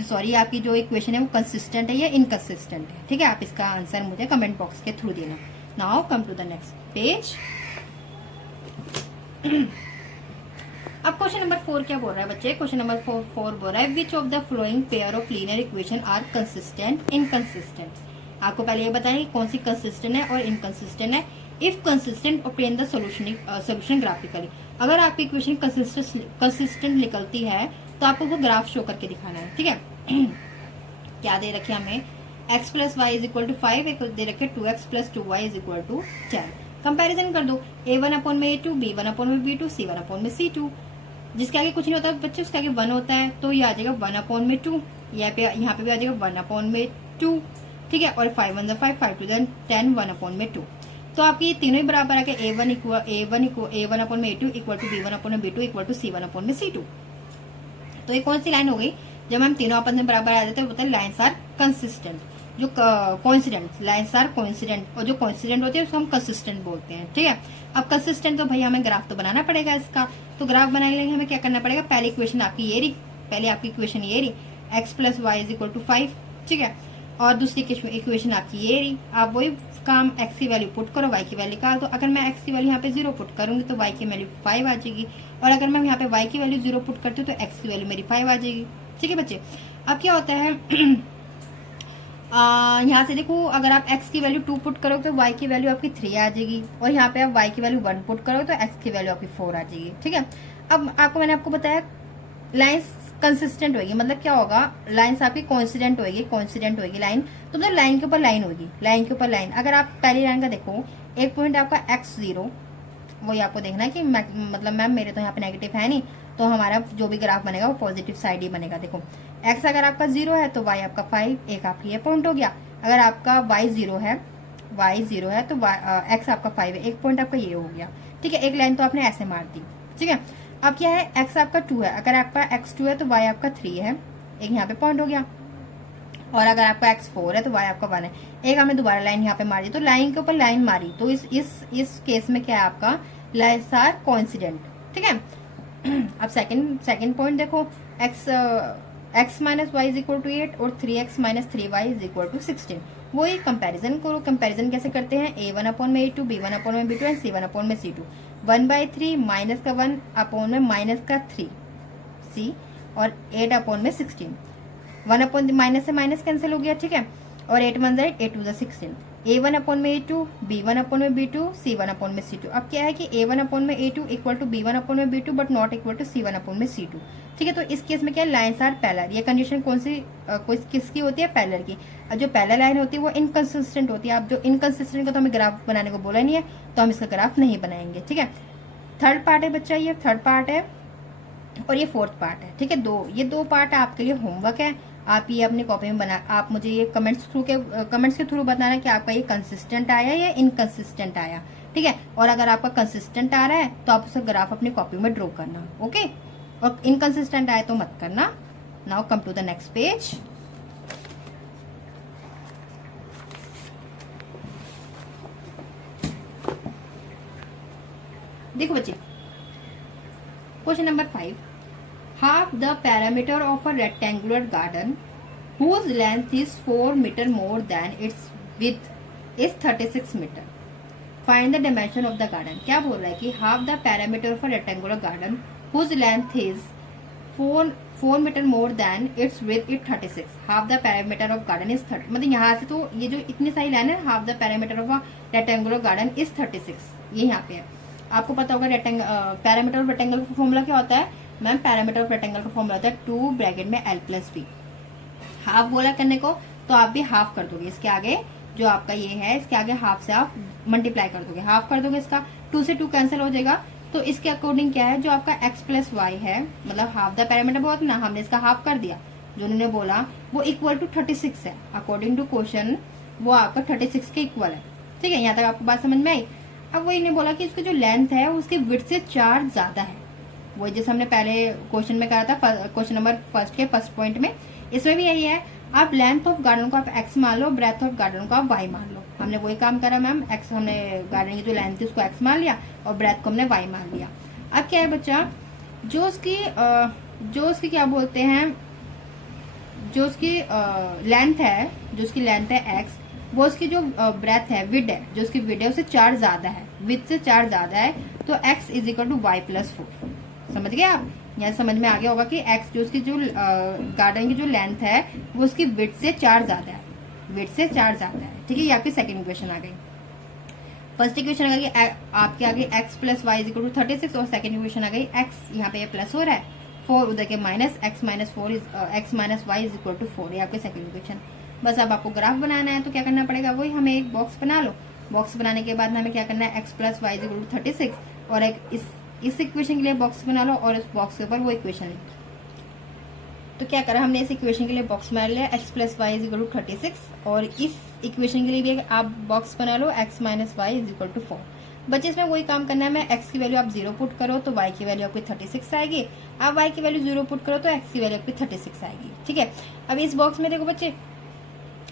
सॉरी आपकी जो इक्वेशन है वो कंसिस्टेंट है या इनकंसिस्टेंट है। ठीक है, आप इसका आंसर मुझे कमेंट बॉक्स के थ्रू देना। Now come to the next page. अब क्वेश्चन नंबर 4 क्या बोल रहा है बच्चे, क्वेश्चन नंबर 4 बोल रहा है which of the following pair of linear equation are consistent inconsistent. आपको पहले ये बताया कौन सी कंसिस्टेंट है और इनकंसिस्टेंट है। If consistent obtain the solution graphically. अगर आपकी इक्वेशन कंसिस्टेंट निकलती है तो आपको वो ग्राफ शो करके दिखाना है। ठीक है, क्या दे रखे हमें, x plus y is equal to 5, एक दे रखे 2x plus 2y is equal to 10। Comparison कर दो, a1 अपॉन में a2, b1 अपॉन में b2, c1 अपॉन में c2। जिसके आगे कुछ नहीं होता बच्चे, उसके आगे 1 होता है, तो ये आ जाएगा 1 अपॉन में 2। यहाँ पे भी आ जाएगा 1 अपॉन में 2। ठीक है, और 5 1 5, 5 2 10, 1 अपॉन में 2। तो आपकी ये तीनों ही बराबर आ गए, a1 अपॉन में a2 equal to b1 upon में b2 equal to c1 upon में c2। तो ये कौन सी लाइन हो गई, जब हम तीनों आपस में बराबर आ जाते हैं बोलते हैं लाइन्स आर कंसिस्टेंट। जो कोइंसिडेंट, लाइन्स आर कोइंसिडेंट, और जो कोइंसिडेंट होते हैं उसको हम कंसिस्टेंट बोलते हैं। ठीक है, अब कंसिस्टेंट तो भाई हमें ग्राफ तो बनाना पड़ेगा इसका। तो ग्राफ बनाने के लिए हमें क्या करना पड़ेगा, पहली इक्वेशन आपकी ये रही, पहले आपकी इक्वेशन ये रही, x plus y is equal to 5। ठीक है, और दूसरी इक्वेशन आपकी ये रही। आप वही काम x की वैल्यू पुट करो, y की वैल्यू निकाल दो। अगर मैं x की वैल्यू यहाँ पे 0 पुट करूंगी तो y की वैल्यू 5 आ जाएगी, और अगर मैं यहाँ पे y की वैल्यू 0 पुट करती हूँ तो x की वैल्यू मेरी 5 आ जाएगी। ठीक है बच्चे, अब क्या होता है यहाँ से देखो, अगर आप x की वैल्यू 2 पुट करोगे तो y की वैल्यू आपकी 3 आ जाएगी, और यहाँ पे आप y की वैल्यू 1 पुट करोगे तो x की वैल्यू आपकी 4 आ जाएगी। ठीक है, अब मैंने आपको बताया लाइन्स कंसिस्टेंट होगी, मतलब क्या होगा, लाइन्स आपकी कोइंसिडेंट होगी लाइन, तो मतलब लाइन के ऊपर लाइन होगी, लाइन के ऊपर लाइन। अगर आप पहली लाइन का देखो, एक पॉइंट आपका x0, वही आपको देखना है कि मतलब मैम मेरे तो यहाँ पे नेगेटिव है नहीं, तो हमारा जो भी ग्राफ बनेगा वो पॉजिटिव साइड ही बनेगा। देखो एक्स अगर आपका 0 है तो वाई आपका 5, एक आपकी ये पॉइंट हो गया। अगर आपका वाई 0 है तो एक्स आपका 5 है, एक पॉइंट आपका ये हो गया। ठीक है, एक लाइन तो आपने ऐसे मार दी। ठीक है, अब क्या है, एक्स आपका 2 है, अगर आपका एक्स 2 है तो वाई आपका 3 है, एक यहाँ पे पॉइंट हो गया। और अगर आपका एक्स 4 है तो वाई आपका 1 है, एक हमने दोबारा लाइन यहाँ पे मारी। तो लाइन के ऊपर लाइन मारी, तो इस केस में क्या है, आपका लाइन्स आर कोइंसिडेंट। ठीक है, अब सेकंड पॉइंट देखो, x minus y is equal to 8 और 3x minus 3y is equal to 16। वही कंपैरिजन करो। कंपैरिजन कैसे करते हैं, a1 अपॉन में a2, b1 अपॉन में b2 एंड c1 अपॉन में c2। 1/3 माइनस का 1 अपॉन में माइनस का 3 c और 8 अपॉन में 16। 1 अपॉन माइनस से माइनस कैंसिल हो गया। ठीक है, और 8 1 8 8 2 16। a1 अपॉन में a2, b1 अपॉन में b2, c1 अपॉन में c2। अब क्या है कि a1 अपॉन में a2 equal to b1 upon में b2 but not equal to c1 upon में c2। ठीक है, तो इस केस में क्या है, लाइन्स आर पैरेलल। ये कंडीशन कौन सी किसकी होती है, पैरेलल की। अब जो पैरेलल लाइन होती है वो इनकंसिस्टेंट होती है। अब जो इनकंसिस्टेंट को तो हमें ग्राफ बनाने को बोला नहीं है, तो हम इसका ग्राफ नहीं बनाएंगे। ठीक है, थर्ड पार्ट है बच्चा, ये थर्ड पार्ट है और ये फोर्थ पार्ट है। ठीक है, ये दो पार्ट आपके लिए होमवर्क है। आप ये अपनी कॉपी में बना, आप मुझे ये कमेंट्स के थ्रू बताना कि आपका ये कंसिस्टेंट आया या इनकंसिस्टेंट आया। ठीक है, और अगर आपका कंसिस्टेंट आ रहा है तो आप उसका ग्राफ अपनी कॉपी में ड्रॉ करना। ओके, और इनकंसिस्टेंट आए तो मत करना। Now come to the next page. देखो बच्चे, question number 5, half the perimeter of a rectangular garden whose length is 4 meter more than its width is 36 meter. Find the dimension of the garden. क्या बोल रहा है कि half the perimeter of a rectangular garden whose length is 4 meter more than its width is 36. Half the perimeter of garden is 30. मतलब यहाँ से तो ये जो इतनी सारी लाइन है, half the perimeter of a rectangular garden is 36, ये यहाँ पे है। आपको पता होगा पैरामीटर ऑफ रेक्टेंगल का फॉर्मूला क्या होता है मैम, पैरामीटर ऑफ रेक्टेंगल का फॉर्मूला होता है 2 ब्रैकेट में l प्लस बी। हाफ बोला करने को तो आप भी हाफ कर दोगे, इसके आगे जो आपका ये है इसके आगे हाफ से आप मल्टीप्लाई कर दोगे, हाफ कर दोगे, इसका 2 से 2 कैंसिल हो जाएगा। तो इसके अकॉर्डिंग क्या है, जो आपका x प्लस वाई है, मतलब हाफ द पैरामीटर बहुत ना, हमने इसका हाफ कर दिया, जो उन्होंने बोला वो इक्वल टू 36 है। अकॉर्डिंग टू क्वेश्चन वो आपका 36 के इक्वल है। ठीक है, यहाँ तक आपको बात समझ में आई। अब वही ने बोला कि इसकी जो लेंथ है उसकी विड्थ से 4 ज्यादा है। वही जैसे हमने पहले क्वेश्चन में कहा था, क्वेश्चन नंबर फर्स्ट के फर्स्ट पॉइंट में, इसमें भी यही है। आप लेंथ ऑफ गार्डन को आप x मान लो, ब्रेथ ऑफ गार्डन को आप y मान लो। हमने वही काम करा मैम, x हमने गार्डन की जो लेंथ थी उसको x मान लिया और ब्रेथ को हमने y मान लिया। अब क्या है बच्चा, जो उसकी क्या बोलते हैं, जो उसकी लेंथ है, जो उसकी लेंथ है x, वो उसकी जो ब्रेथ है, विड है, जो उसकी विड है उससे 4 ज्यादा है, विद से 4 ज्यादा है, तो x is equal to y plus 4। समझ गए आप, यहाँ समझ में आ गया होगा कि x जो उसकी जो गार्डन की जो लेंथ है वो उसकी विड से 4 ज्यादा है, विड से 4 ज्यादा है। ठीक है, ये आपकी सेकंड इक्वेशन आ गई। फर्स्ट इक्वेशन आ गई आपके आगे x plus y is equal to 36 और सेकंड इक्वेशन आ गई x यहाँ पे ये प्लस हो रहा है, 4 उधर के minus, x minus y is equal to 4, ये आपकी सेकंड इक्वेशन। बस अब आपको ग्राफ बनाना है तो क्या करना पड़ेगा, वही हमें एक बॉक्स बना लो। बॉक्स बनाने के बाद हमें क्या करना है, x plus y is equal to 36 और एक इस इक्वेशन के लिए बॉक्स बना लो और इस बॉक्स के ऊपर वो इक्वेशन लिखो। तो क्या करा हमने, इस इक्वेशन के लिए बॉक्स बना लिया x plus y is equal to 36 और इस इक्वेशन के लिए भी आप बॉक्स बना लो x minus y is equal to 4। बच्चे इसमें वही काम करना है, मैं x की वैल्यू आप 0 पुट करो तो y की वैल्यू आपकी 36 आएगी, आप y की वैल्यू 0 पुट करो तो x की वैल्यू आपकी 36 आएगी। ठीक है, अब इस बॉक्स में देखो बच्चे,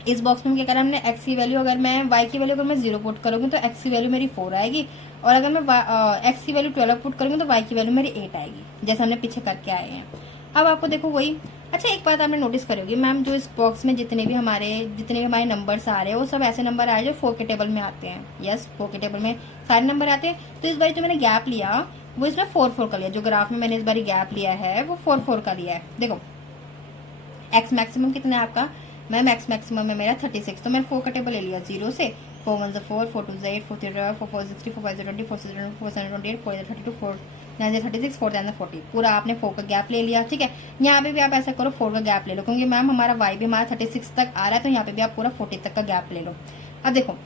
इस बॉक्स में क्या करा हमने, x की वैल्यू अगर मैं y की वैल्यू अगर मैं 0 पुट करूंगी तो x की वैल्यू मेरी 4 आएगी, और अगर मैं x की वैल्यू 12 पुट करूंगी तो y की वैल्यू मेरी 8 आएगी, जैसे हमने पीछे करके आए हैं। अब आपको देखो वही, अच्छा एक बात आपने नोटिस करी होगी मैम, जो इस बॉक्स में जितने भी हमारे नंबर्स आ रहे हैं वो सब ऐसे नंबर आए जो 4 के टेबल में आते हैं। यस, 4 के टेबल में सारे नंबर आते हैं। तो इस बार जो मैंने गैप लिया वो इसमें 4 का लिया, जो ग्राफ में मैंने इस बार गैप लिया है वो 4 का लिया है। देखो x मैक्सिमम कितना है आपका मैम, x मैक्सिमम है मेरा 36, तो मैंने 4 का टेबल ले लिया 0 से, 4 1 4, 4 2 8, 4 3 4 4 60, 4 5 20, 4 6 4 7 28, 4 32, 4 9 36, 4 10 40, पूरा आपने 4 का गैप ले लिया। ठीक है, यहाँ पे भी आप ऐसा करो 4 का गैप ले लो, क्योंकि मैम हमारा y भी हमारा 36 तक आ रहा है, तो यहाँ पे भी आप पूरा 40 तक का गैप ले लो। अब देखो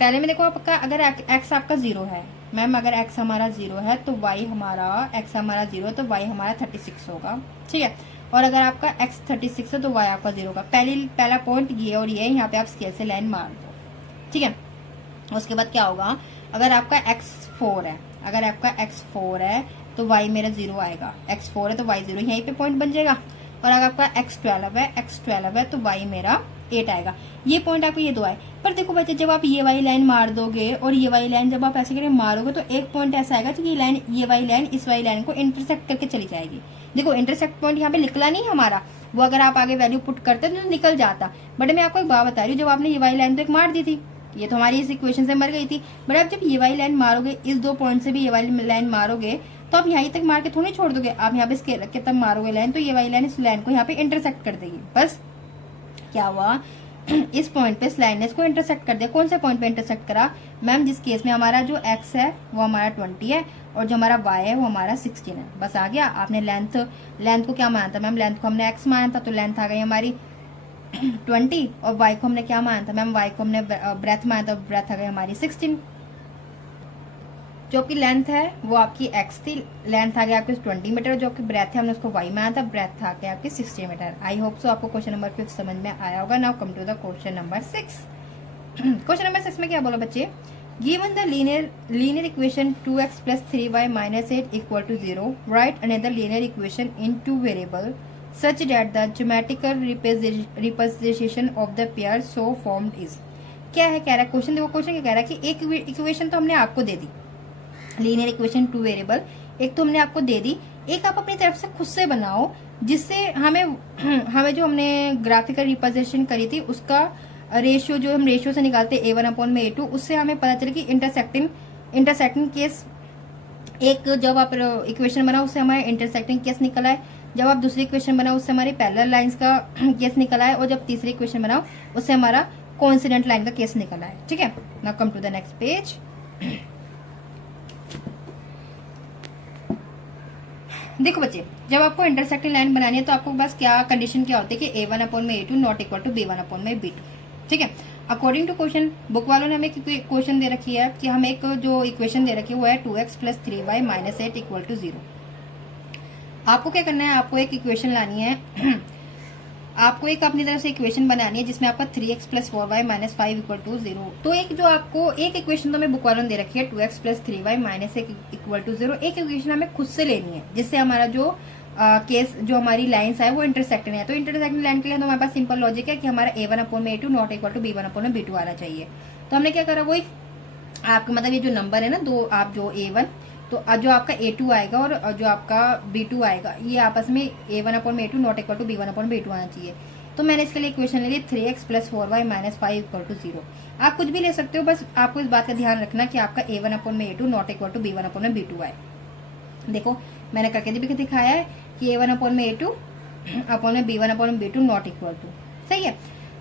पहले में देखो आपका अगर x आपका 0 है मैम, अगर x हमारा 0 है तो y हमारा x हमारा 0 तो y हमारा 36 होगा, ठीक है। और अगर आपका x 36 है तो y आपका 0 होगा। पहला पॉइंट ये और ये, यहाँ पे आप स्केल से लाइन मार दो, ठीक है। उसके बाद क्या होगा, अगर आपका x 4 है, अगर आपका x 4 है तो y मेरा 0 आएगा, x 4 है तो y 0, यहीं पे पॉइंट बन जाएगा। और अगर आपका x 12 है तो y मेरा 8 आएगा। ये पॉइंट आपको ये दो आए। पर देखो बच्चे, जब आप ये वाली लाइन मार दोगे और ये वाली लाइन जब आप ऐसे करके मारोगे तो एक पॉइंट ऐसा आएगा कि ये वाली लाइन इस वाली लाइन को इंटरसेक्ट करके चली जाएगी। देखो इंटरसेक्ट पॉइंट यहाँ पे निकला नहीं हमारा, वो अगर आप आगे वैल्यू पुट करते तो निकल जाता। बट मैं आपको एक बात बता रही हूँ, जब आपने ये वाली लाइन तो एक मार दी थी, ये तो हमारी इस इक्वेशन से मर गई थी। बट आप जब ये वाली लाइन मारोगे, इस 2 पॉइंट से भी ये वाली लाइन मारोगे तो आप यहीं तक मार के थोड़ी छोड़ दोगे, आप यहाँ पे स्केल रख के तब मारोगे लाइन, तो ये वाली लाइन इस लाइन को यहाँ पे इंटरसेक्ट कर देगी। बस क्या हुआ, इस पॉइंट पे इस लाइन ने इसको इंटरसेक्ट कर दिया। कौन से पॉइंट पे इंटरसेक्ट करा मैम, जिस केस में हमारा जो x है वो हमारा 20 है और जो हमारा y है वो हमारा 16 है। बस आ गया। आपने लेंथ को क्या माना था मैम, लेंथ को हमने x माना था तो लेंथ आ गई हमारी 20, और y को हमने क्या माना था मैम, y को हमने ब्रेथ माना था, ब्रेथ आ गई हमारी 16। जो आपकी लेंथ है वो आपकी x थी, लेंथ आ गया आपकी 20 मीटर, जो आपकी ब्रेथ है हमने उसको y माना था, ब्रेथ आ गया आपकी 60 मीटर। आई होप सो आपको क्वेश्चन नंबर 5 समझ में आया होगा। Now come to the question number 6। Question number 6 में क्या बोला बच्चे, given the linear equation 2x plus 3y minus 8 equal to 0, write another linear equation in 2 variable such that the geometrical representation of the pair so formed is। क्या है कह रहा है question, देखो क्वेश्चन क्या कह रहा है कि एक इक्वेशन तो हमने आपको दे दी, लीनियर इक्वेशन 2 वेरिएबल, एक तो हमने आपको दे दी, एक आप अपनी तरफ से खुद से बनाओ जिससे हमें जो हमने ग्राफिकल रिप्रेजेंटेशन करी थी उसका रेशियो, जो हम रेशियो से निकालते हैं A1/A2, उससे हमें पता चले कि इंटरसेक्टिंग केस, एक जब आप इक्वेशन बनाओ उससे हमारा इंटरसेक्टिंग केस निकला है, जब आप दूसरी इक्वेशन बनाओ उससे हमारी पैरेलल लाइंस का केस निकला है, और जब तीसरी इक्वेशन बनाओ उससे हमारा कोइंसिडेंट लाइन का केस निकला है, ठीक है। Now come to the next page. देखो बच्चे, जब आपको इंटरसेक्टिंग लाइन बनानी है तो आपको बस क्या कंडीशन क्या होती है कि A1/A2 not equal to B1/B2, ठीक है। अकॉर्डिंग टू क्वेश्चन, बुक वालों ने हमें क्वेश्चन दे रखी है कि हमें एक जो इक्वेशन दे रखी है वो है 2x plus 3y minus 8 equal to 0। आपको क्या करना है, आपको एक इक्वेशन लानी है, आपको एक अपनी तरफ से इक्वेशन बनानी है जिसमें आपका 3x plus 4y minus 5 equal to 0। तो एक जो आपको एक इक्वेशन तो हमें बुक वालों ने दे रखी है 2x plus 3y minus 1 equal to 0। एक इक्वेशन हमें खुद से लेनी है जिससे हमारा जो केस, जो हमारी लाइंस है वो इंटरसेक्टिंग है। तो इंटरसेक्टिंग लाइन के लिए तो हमारे पास सिंपल लॉजिक है कि हमारा A1/A2 not equal to B1/B2 आना चाहिए। तो हमने क्या करा, वही आपका मतलब ये जो नंबर है ना दो, आप जो A1 तो जो आपका A2 आएगा और जो आपका B2 आएगा, ये आपस में A1/A2 not equal to B1/B2 आना चाहिए। तो मैंने इसके लिए इक्वेशन ले ली 3x plus 4y minus 5 equal to 0। आप कुछ भी ले सकते हो, बस आपको इस बात का ध्यान रखना कि आपका A1/A2 not equal to B1/B2 आए। देखो मैंने करके भी दिखाया है कि A1/A2 upon B1/B2 not equal to, सही है।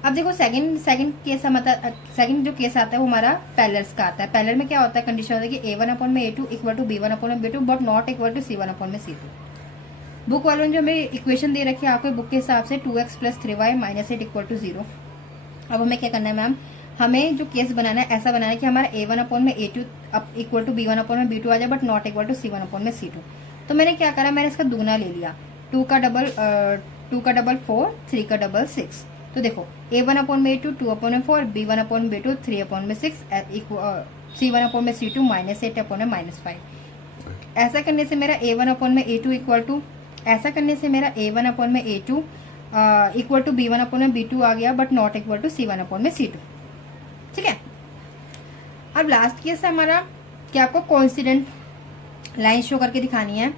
अब देखो सेकंड केस, मतलब सेकंड जो केस आता है वो हमारा पैरेलल्स का आता है। पैरेलल में क्या होता है, कंडीशन होता है कि A1/A2 equal to B1/B2 but not equal to C1/C2। Book वालों ने जो हमें इक्वेशन दे रखी है आपको बुक के हिसाब से 2x plus 3y minus 8 equal to 0। अब हमें क्या करना है मैम, हमें जो केस बनाना है ऐसा बनाना है कि हमारा A1/A2 इक्वल टू B1/B2 आ जाए but not equal to C1/C2। तो मैंने क्या करा, मैंने इसका दुगना ले लिया, 2 का डबल 4, 3 का डबल 6। तो देखो A1/A2 2/4, B1/B2 3/6, C1/C2 -8/-5। ऐसा करने से मेरा A1/A2 इक्वल टू, ऐसा करने से मेरा A1/A2 इक्वल टू B1/B2 आ गया but not equal to C1/C2, ठीक है। अब लास्ट केस हमारा क्या, आपको कोइंसिडेंट लाइन शो करके दिखानी है।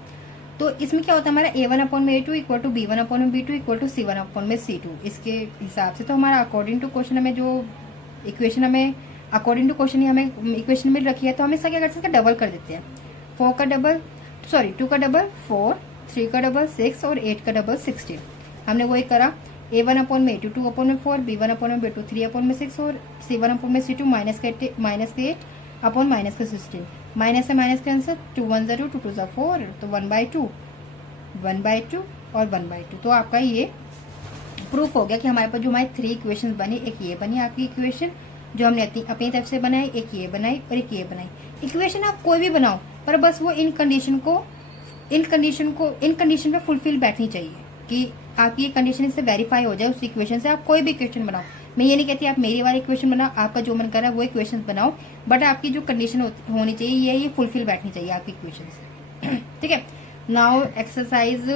तो इसमें क्या होता है, हमारा A1/A2 equal to B1/B2 equal to C1/C2 इसके हिसाब से। तो हमारा अकॉर्डिंग टू क्वेश्चन हमें जो इक्वेशन हमें अकॉर्डिंग टू क्वेश्चन हमें इक्वेशन मिल रखी है, तो हम इसका क्या कर सकते हैं, डबल कर देते हैं। 2 का डबल 4, 3 का डबल 6 और 8 का डबल 16। हमने वही करा, A1/A2 2/4, B1/B2 3/6 और C1/C2 -8/-16। माइनस से माइनस का आंसर 2 1 0 2 2 4, तो 1/2 और 1/2। तो आपका ये प्रूफ हो गया कि हमारे पास जो हमारी 3 इक्वेशन बनी, एक ये बनी आपकी इक्वेशन जो हमने अपनी तरफ से बनाई, एक ये बनाई और एक ये बनाई। इक्वेशन आप कोई भी बनाओ, पर बस वो इन कंडीशन पे फुलफिल बैठनी चाहिए कि आपकी ये कंडीशन इससे वेरीफाई हो जाए। उस इक्वेशन से आप कोई भी इक्वेशन बनाओ। मैं ये नहीं कहती आप मेरी वाली इक्वेशन बनाओ, आपका जो मन कर रहा है वो इक्वेशन बनाओ, बट आपकी जो कंडीशन होनी चाहिए ये फुलफिल बैठनी चाहिए आपकी इक्वेशन से। ठीक है। नाउ एक्सरसाइज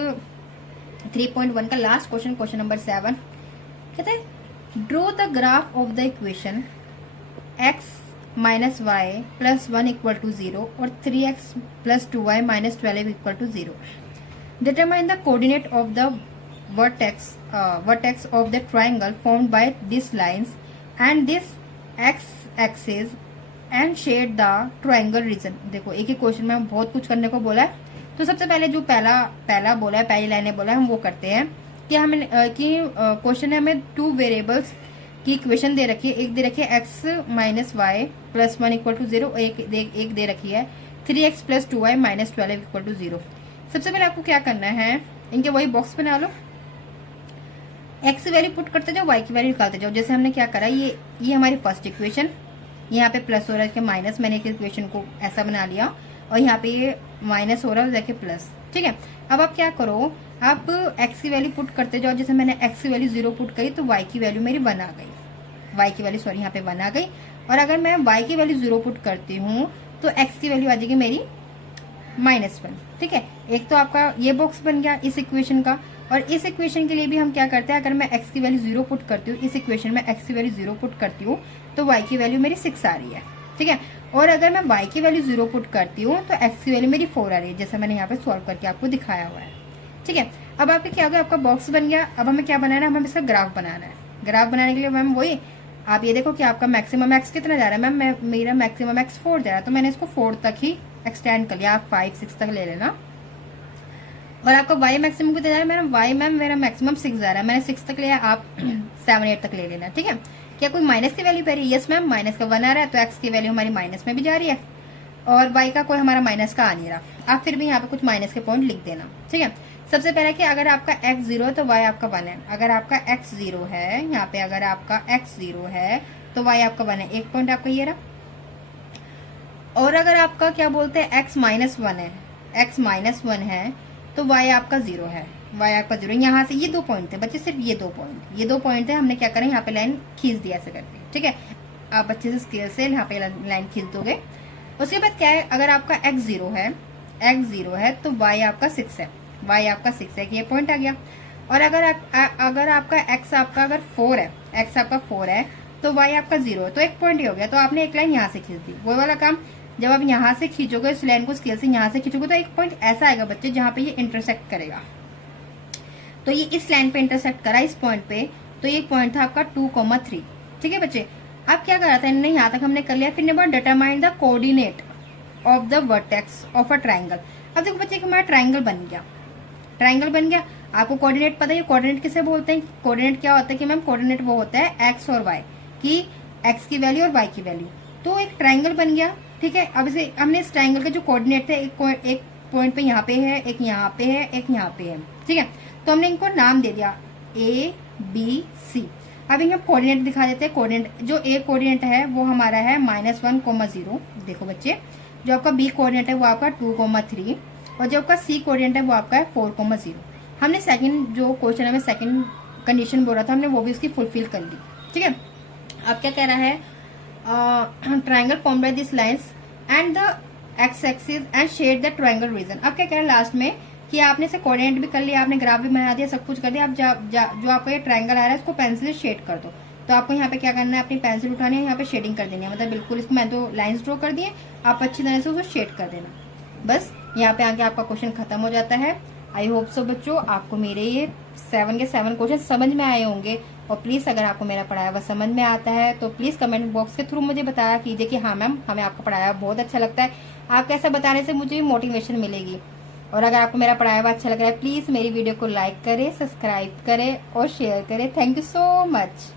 3.1 का लास्ट क्वेश्चन, क्वेश्चन नंबर 7 कहते हैं draw the graph of the equation x minus y plus 1 equal to 0 और 3x plus 2y minus 12 equal to 0। Determine the coordinate of the vertex of the triangle formed by these lines and this x-axis and shade the triangle region। देखो एक ही question में बहुत कुछ करने को बोला है, तो सबसे पहले जो पहला बोला है, पहली लाइन बोला है, हम वो करते हैं कि हमें क्वेश्चन है हमें 2 वेरिएबल्स की इक्वेशन दे रखी है। एक दे रखी है x minus y plus 1 equal to 0, एक दे रखी है 3x plus 2y minus 12 equal to 0। सबसे पहले आपको क्या करना है, इनके वही बॉक्स बना लो, x की वैल्यू पुट करते जाओ, y की वैल्यू निकालते जाओ। जैसे हमने क्या करा, ये हमारी फर्स्ट इक्वेशन, यहाँ पे प्लस हो रहा है इसके माइनस, मैंने एक इक्वेशन को ऐसा बना लिया, और यहाँ पे ये माइनस हो रहा है जाके प्लस। ठीक है। अब आप क्या करो, आप x की वैल्यू पुट करते जाओ। जैसे मैंने x की वैल्यू 0 पुट करी तो y की वैल्यू मेरी 1 आ गई, y की वैल्यू सॉरी यहाँ पे 1 आ गई। और अगर मैं y की वैल्यू 0 पुट करती हूँ तो x की वैल्यू आ जाएगी मेरी -1। ठीक है। एक तो आपका ये बॉक्स बन गया इस इक्वेशन का, और इस इक्वेशन के लिए भी हम क्या करते हैं, अगर मैं x की वैल्यू 0 पुट करती हूँ, इस इक्वेशन में x की वैल्यू 0 पुट करती हूँ तो y की वैल्यू मेरी 6 आ रही है। ठीक है। और अगर मैं y की वैल्यू 0 पुट करती हूँ तो x की वैल्यू मेरी 4 आ रही है, जैसे मैंने यहाँ पे सॉल्व करके आपको दिखाया हुआ है। ठीक है। अब आपके क्या होगा, आपका बॉक्स बन गया। अब हमें क्या बनाना है, हमें इसका ग्राफ बनाना है। ग्राफ बनाने के लिए मैम वही आप ये देखो कि आपका मैक्सिमम x कितना जा रहा है, मैम मेरा मैक्सिमम x 4 जा रहा है, तो मैंने इसको 4 तक ही एक्सटेंड कर लिया। आप 5 6 तक ले लेना। और आपका y मैक्सिमम कितना जा रहा है, मेरा मैक्सिमम 6 जा रहा है, मैंने 6 तक लिया, आप 7 8 तक ले लेना। ठीक है। क्या कोई माइनस की वैल्यू पे रही है? यस मैम, माइनस का 1 आ रहा है, तो x की वैल्यू हमारी माइनस में भी जा रही है, और y का कोई हमारा माइनस का आ नहीं रहा। आप फिर भी यहाँ पे कुछ माइनस के पॉइंट लिख देना। ठीक है। सबसे पहले कि अगर आपका x 0 है तो y आपका 1 है। अगर आपका x 0 है, यहाँ पे अगर आपका x 0 है तो y आपका 1 है, एक पॉइंट आपका ये रहा। और अगर आपका क्या बोलते हैं x माइनस 1 है, x माइनस 1 है तो y आपका 0 है, y आपका 0। यहाँ से ये 2 पॉइंट थे बच्चे, सिर्फ ये 2 पॉइंट थे। हमने क्या करें, यहाँ पे लाइन खींच दिया ऐसे करके। ठीक है। आप अच्छे से स्केल से यहाँ पे लाइन खींच दोगे। उसके बाद क्या है, अगर आपका x 0 है तो y आपका 6 है, y आपका 6 है, ये पॉइंट आ गया। और अगर आपका x आपका अगर 4 है, x आपका 4 है तो y आपका 0 है, तो एक पॉइंट ही हो गया। तो आपने एक लाइन यहाँ से खींच दी। वो वाला काम जब आप यहाँ से खींचोगे, इस लाइन को स्केल से यहाँ से खींचोगे तो एक पॉइंट ऐसा आएगा बच्चे जहाँ पे ये इंटरसेक्ट करेगा। तो ये इस लाइन पे इंटरसेक्ट करा इस पॉइंट पे, तो ये पॉइंट था आपका 2,3। ठीक है बच्चे। अब क्या करा था इन्होंने, यहाँ तक हमने कर लिया। फिर ने बोला determine the coordinate of the vertex of a triangle. अब देखो बच्चे हमारा ट्राइंगल बन गया। आपको कोऑर्डिनेट पता है, कोऑर्डिनेट किसे बोलते हैं? कोऑर्डिनेट क्या होता है कि मैम, कोऑर्डिनेट वो होता है एक्स और वाई की, एक्स की वैल्यू और वाई की वैल्यू। तो एक ट्राइंगल बन गया। ठीक है। अब इसे हमने इस ट्राइंगल के जो कोऑर्डिनेट थे, एक पॉइंट पे यहाँ पे है, एक यहाँ पे है, एक यहाँ पे है। ठीक है। तो हमने इनको नाम दे दिया ABC। अब इनको कोऑर्डिनेट दिखा देते हैं। कोऑर्डिनेट जो A कोऑर्डिनेट है वो हमारा है -1,0। देखो बच्चे, जो आपका B कोऑर्डिनेट है वो आपका 2,3, और जो आपका C कोऑर्डिनेट है वो आपका है 4,0। हमने सेकंड जो क्वेश्चन हमें सेकंड कंडीशन बोल रहा था, हमने वो भी उसकी फुलफिल कर ली। ठीक है। अब क्या कह रहा है, triangle form by this lines and the x axis and shade the triangle region. अब क्या कह रहा है लास्ट में कि आपने से कोऑर्डिनेट भी कर लिया, आपने ग्राफ भी बना दिया, सब कुछ कर दिया। अब जो आपका ये ट्राइंगल आ रहा है उसको पेंसिल से शेड कर दो। तो आपको यहाँ पे क्या करना है, अपनी पेंसिल उठानी है, यहाँ पे शेडिंग कर देनी है। मतलब बिल्कुल इसको मैं तो लाइंस ड्रॉ कर दिए, आप अच्छी तरह से उसको शेड कर देना। बस यहाँ पे आके आपका क्वेश्चन खत्म हो जाता है। आई होप सो बच्चों आपको मेरे ये 7 के 7 क्वेश्चन समझ में आए होंगे। और प्लीज़ अगर आपको मेरा पढ़ाया हुआ समझ में आता है तो प्लीज़ कमेंट बॉक्स के थ्रू मुझे बताया कीजिए कि हाँ मैम, हमें आपका पढ़ाया बहुत अच्छा लगता है। आपका ऐसा बताने से मुझे मोटिवेशन मिलेगी। और अगर आपको मेरा पढ़ाया हुआ अच्छा लग रहा है, प्लीज़ मेरी वीडियो को लाइक करें, सब्सक्राइब करें और शेयर करें। Thank you so much.